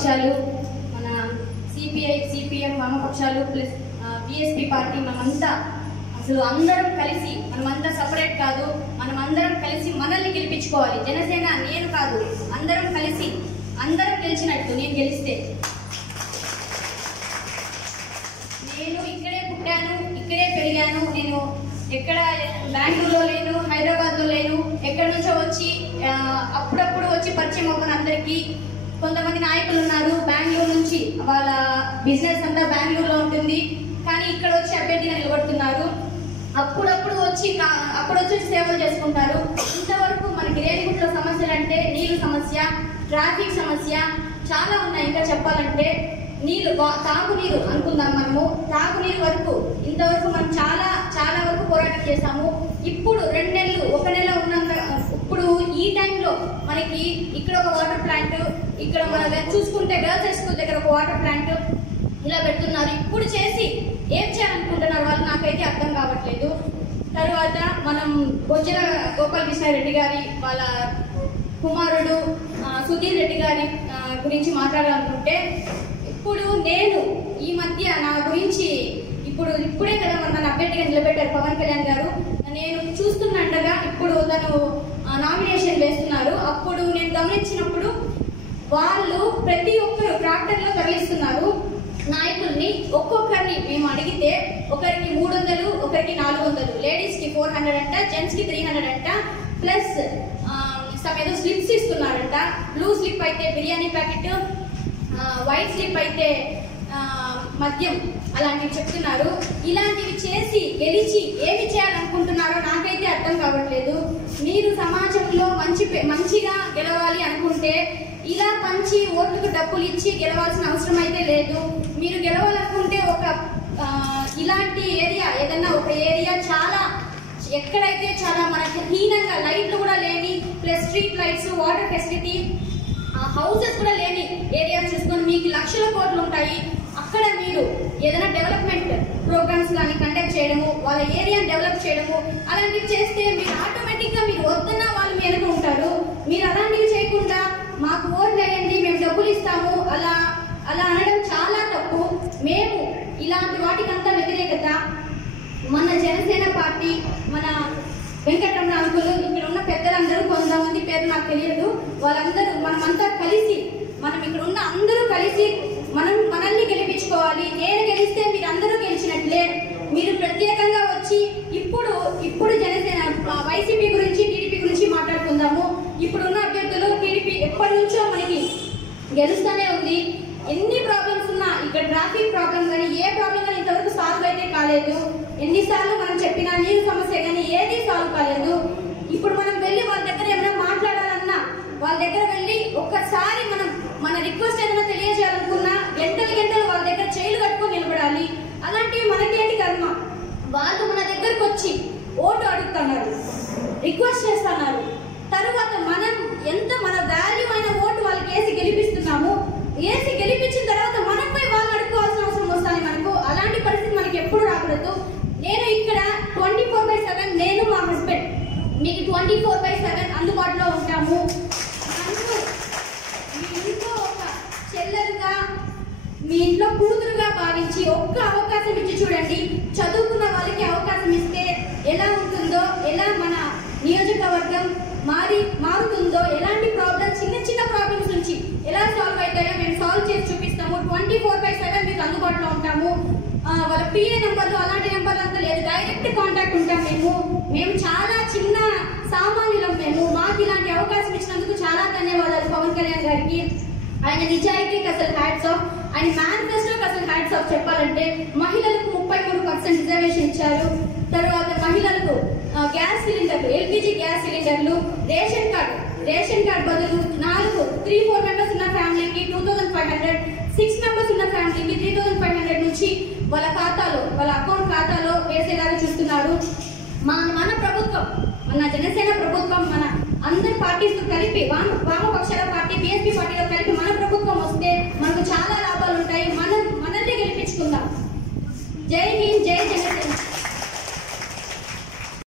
పక్షాలు, మన CPI, CPM, వామపక్షాలు ప్లస్ బిఎస్పీ పార్టీ, మనమంతా అసలు అందరం కలిసి, మనమంతా సపరేట్ కాదు, మనమందరం కలిసి మనల్ని గెలిపించుకోవాలి. జనసేన నేను కాదు, అందరం కలిసి, అందరం గెలిచినట్టు. నేను గెలిస్తే నేను ఇక్కడే పుట్టాను, ఇక్కడే పెరిగాను. నేను ఎక్కడ బెంగళూరులో లేను, హైదరాబాద్లో లేను. ఎక్కడి నుంచో వచ్చి అప్పుడప్పుడు వచ్చి పరిచయం అవ్వను అందరికీ. కొంతమంది నాయకులు ఉన్నారు బెంగళూరు నుంచి, వాళ్ళ బిజినెస్ అంతా బెంగళూరులో ఉంటుంది, కానీ ఇక్కడ వచ్చి అభ్యర్థిగా నిలబడుతున్నారు. అప్పుడప్పుడు వచ్చి సేవలు చేసుకుంటారు. ఇంతవరకు మనకి రేణిగుంటలో సమస్యలు అంటే నీళ్ళు సమస్య, ట్రాఫిక్ సమస్య చాలా ఉన్నాయి. ఇంకా చెప్పాలంటే నీళ్ళు, తాగునీరు అనుకుందాం. మనము తాగునీరు వరకు ఇంతవరకు మనం చాలా వరకు పోరాటం చేశాము. ఇప్పుడు 2 నెలలు, 1 నెల ఉన్నంత, ఇప్పుడు ఈ టైంలో మనకి ఇక్కడ ఒక వాటర్ ప్లాంట్, ఇక్కడ మన చూసుకుంటే గర్ల్స్ హై స్కూల్ దగ్గర ఒక వాటర్ ప్లాంట్ ఇలా పెడుతున్నారు. ఇప్పుడు చేసి ఏం చేయాలనుకుంటున్నారు వాళ్ళు, నాకైతే అర్థం కావట్లేదు. తర్వాత మనం బొజ్జల గోపాలకృష్ణారెడ్డి గారి వాళ్ళ కుమారుడు సుధీర్ రెడ్డి గారి గురించి మాట్లాడాలనుకుంటే, ఇప్పుడు నేను ఈ మధ్య నా గురించి ఇప్పుడే కదా నన్ను అభ్యర్థిగా నిలబెట్టారు పవన్ కళ్యాణ్ గారు. నేను చూస్తున్నట్టుగా ఇప్పుడు తను నామినేషన్ వేస్తున్నారు. అప్పుడు నేను గమనించినప్పుడు వాళ్ళు ప్రతి ఒక్కరు ట్రాక్టర్లో తరలిస్తున్నారు నాయకుల్ని. ఒక్కొక్కరిని మేము అడిగితే ఒకరికి 300, ఒకరికి 400, లేడీస్కి 400 అంట, జెంట్స్కి 300 అంట, ప్లస్ ఏదో స్లిప్స్ ఇస్తున్నారంట. బ్లూ స్లిప్ అయితే బిర్యానీ ప్యాకెట్, వైట్ స్లిప్ అయితే మద్యం, అలాంటివి చెప్తున్నారు. ఇలాంటివి చేసి గెలిచి ఏమి చేయాలనుకుంటున్నారో నాకైతే అర్థం కావట్లేదు. మీరు సమాజంలో మంచిగా గెలవాలి అనుకుంటే ఇలా పంచి ఓట్లకు డబ్బులు ఇచ్చి గెలవాల్సిన అవసరం అయితే లేదు. మీరు గెలవాలనుకుంటే ఇలాంటి ఏరియా, ఏదన్నా ఒక ఏరియా చాలా ఎక్కడైతే చాలా మనకి హీనంగా లైట్లు కూడా లేని, plus street lights, water facility, houses కూడా లేని ఏరియాస్ చూసుకొని మీకు లక్షల కోట్లు ఉంటాయి. అక్కడ మీరు ఏదైనా డెవలప్మెంట్ ప్రోగ్రామ్స్ కానీ కండక్ట్ చేయడము, వాళ్ళ ఏరియాని డెవలప్ చేయడము, అలాంటివి చేస్తే మీరు ఆటోమేటిక్గా మీరు వద్దన్న వాళ్ళు మీ వెనుక ఉంటారు. మీరు అలాంటివి చేయకుండా మాకు ఓట్లు వేయండి, మేము డబ్బులు ఇస్తాము అలా అనడం చాలా తప్పు. మేము ఇలాంటి వాటికంతా వ్యతిరేకత. మన జనసేన పార్టీ, మన వెంకటరమణ అంకులు, ఇక్కడ ఉన్న పెద్దలందరూ, కొంతమంది పేరు నాకు తెలియదు, వాళ్ళందరూ మనమంతా కలిసి, మనం ఇక్కడ ఉన్న అందరూ కలిసి మనల్ని గెలిపించుకోవాలి. నేను గెలిస్తే మీరు అందరూ గెలిచినట్లే. మీరు ప్రత్యేకంగా వచ్చి ఇప్పుడు జనసేన వైసీపీ గురించి, టీడీపీ గురించి మాట్లాడుకుందాము. ఇప్పుడున్న అభ్యర్థులు టీడీపీ ఎప్పటి నుంచో మనకి గెలుస్తూనే ఉంది. ఎన్ని ప్రాబ్లమ్స్ ఉన్నా, ఇక్కడ ట్రాఫిక్ ప్రాబ్లం కానీ ఏ ప్రాబ్లం కానీ ఇంతవరకు సాల్వ్ అయితే కాలేదు. ఎన్నిసార్లు మనం చెప్పినా నీరు సమస్య కానీ ఏది సాల్వ్ కాలేదు. ఇప్పుడు మనం వెళ్ళి వాళ్ళ దగ్గర ఏమైనా మాట్లాడాలన్నా, వాళ్ళ దగ్గర వెళ్ళి ఒక్కసారి మన రిక్వెస్ట్ ఏదైనా తెలియజేయాలనుకున్నా గంటలు వాళ్ళ దగ్గర చేయిలు కట్టుకొని నిలబడాలి. అలాంటివి మనకేంటి కర్మ? వాళ్ళు మన దగ్గరకు వచ్చి ఓటు అడుగుతున్నారు, రిక్వెస్ట్ చేస్తున్నారు. తరువాత మనం మన వాల్యూ అయిన ఓటు వాళ్ళకి వేసి గెలిపిస్తున్నాము. వేసి గెలిపించిన తర్వాత మనపై వాళ్ళు అడుక్కోవాల్సిన అవసరం వస్తుంది మనకు. అలాంటి పరిస్థితి మనకి ఎప్పుడు రాకూడదు. నేను ఇక్కడ 24/7, నేను మా హస్బెండ్ మీకు 24/7 అందుబాటులో ఉంటాము. మీ ఇంట్లో ఒక చెల్లెలుగా, మీ ఇంట్లో కూతురుగా భావించి ఒక్క అవకాశం ఇచ్చి చూడండి. చదువుకున్న వాళ్ళకి అవకాశం ఇస్తే ఎలా ఉంటుందో, ఎలా మన నియోజకవర్గం మారుతుందో, ఎలాంటి ప్రాబ్లమ్స్, చిన్న ప్రాబ్లమ్స్ నుంచి ఎలా సాల్వ్ అవుతాయో మేము సాల్వ్ చేసి చూపిస్తాము. 24/7 మీకు అందుబాటులో ఉంటాము. వాళ్ళ పిఏ నెంబర్లు అలాంటి నెంబర్లు అంతా లేదు, డైరెక్ట్ కాంటాక్ట్ ఉంటాం. మేము చాలా చిన్న సామాన్యులం. మాకు ఇలాంటి అవకాశం ఇచ్చినందుకు చాలా ధన్యవాదాలు పవన్ కళ్యాణ్ గారికి. ఆయన నిజాయితీకి అసలు హ్యాట్స్ ఆఫ్. ఆయన మేనిఫెస్టోకి అసలు హ్యాట్స్ ఆఫ్ చెప్పాలంటే. మహిళలకు 33% రిజర్వేషన్ ఇచ్చారు. తర్వాత మహిళలకు గ్యాస్ సిలిండర్లు, ఎల్పిజి గ్యాస్ సిలిండర్లు, రేషన్ కార్డ్ బదులు 3-4 మెంబర్స్ ఉన్న ఫ్యామిలీకి 2500, 6 మెంబర్స్ ఉన్న ఫ్యామిలీకి 3500 నుంచి వాళ్ళ అకౌంట్ ఖాతాలో వేసేలాగా చూస్తున్నారు. మన ప్రభుత్వం, మన జనసేన ప్రభుత్వం, మన అందరి పార్టీస్ కలిపి, వామపక్షాల పార్టీ, బిఎస్పీ పార్టీలో కలిపి మన ప్రభుత్వం వస్తే మనకు చాలా లాభాలు ఉంటాయి. మనల్ని గెలిపించుకుందాం. జై హింద్, జై జనసేన.